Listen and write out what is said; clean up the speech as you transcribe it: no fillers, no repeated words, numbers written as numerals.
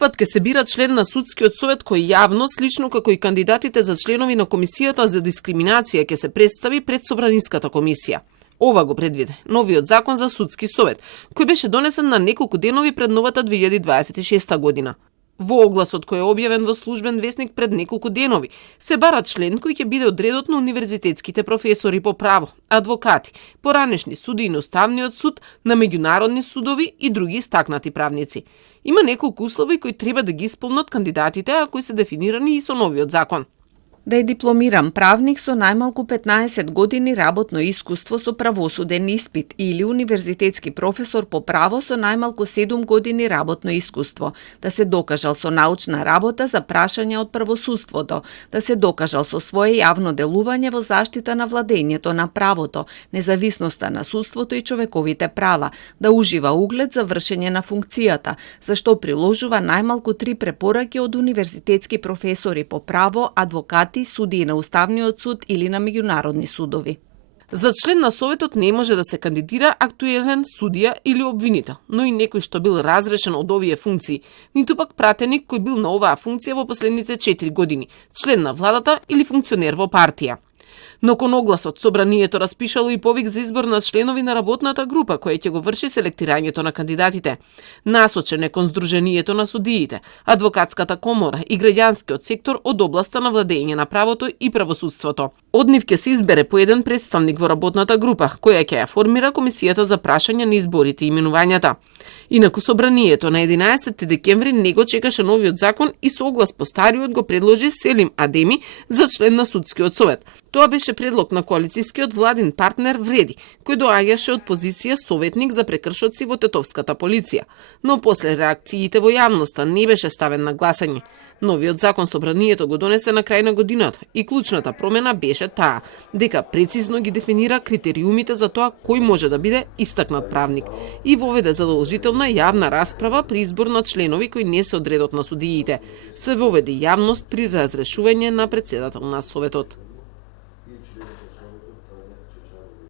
пат ќе се бира член на судскиот совет кој јавно, слично како и кандидатите за членови на комисијата за дискриминација ќе се представи пред Собраниската комисија. Ова го предвиде новиот закон за судски совет, кој беше донесен на неколку денови пред новата 2026 година. Во огласот кој е објавен во службен весник пред неколку денови, се бара член кој ќе биде од редот на универзитетските професори по право, адвокати, поранешни судии на Уставниот суд, на меѓународни судови и други истакнати правници. Има неколку услови кои треба да ги исполнат кандидатите, а кои се дефинирани и со новиот закон. Да е дипломиран правник со најмалку 15 години работно искуство со правосуден испит или универзитетски професор по право со најмалку 7 години работно искуство, да се докажал со научна работа за прашања од правосудството, да се докажал со свое јавно делување во заштита на владењето на правото, независноста на судството и човековите права, да ужива углед за вршење на функцијата, за што приложува најмалку 3 препораки од универзитетски професори по право, адвокати, судии на Уставниот суд или на меѓународни судови. За член на Советот не може да се кандидира актуелен судија или обвинител, но и некој што бил разрешен од овие функции, ниту пак пратеник кој бил на оваа функција во последните 4 години, член на владата или функционер во партија. Но кон огласот, Собранието распишало и повик за избор на членови на работната група која ќе го врши селектирањето на кандидатите. Насочен е кон Сдруженијето на судиите, Адвокатската комора и граѓанскиот сектор од областа на владење на правото и правосудството. Од нив ќе се избере по еден представник во работната група, која ќе ја формира комисијата за прашање на изборите и именувањата. Инаку Собранието на 11 декември не го чекаше новиот закон и со оглас по стариот го предложи Селим Адеми за член на судскиот совет. Тоа беше предлог на коалицискиот владин партнер Вреди, кој доаѓаше од позиција советник за прекршоци во тетовската полиција, но после реакциите во јавноста не беше ставен на гласање. Новиот закон Собранието го донесе на крај на годината и клучната промена беше таа, дека прецизно ги дефинира критериумите за тоа кој може да биде истакнат правник и воведе задолжителна јавна расправа при избор на членови кои не се од редот на судиите. Се воведе јавност при разрешување на претседател на Советот.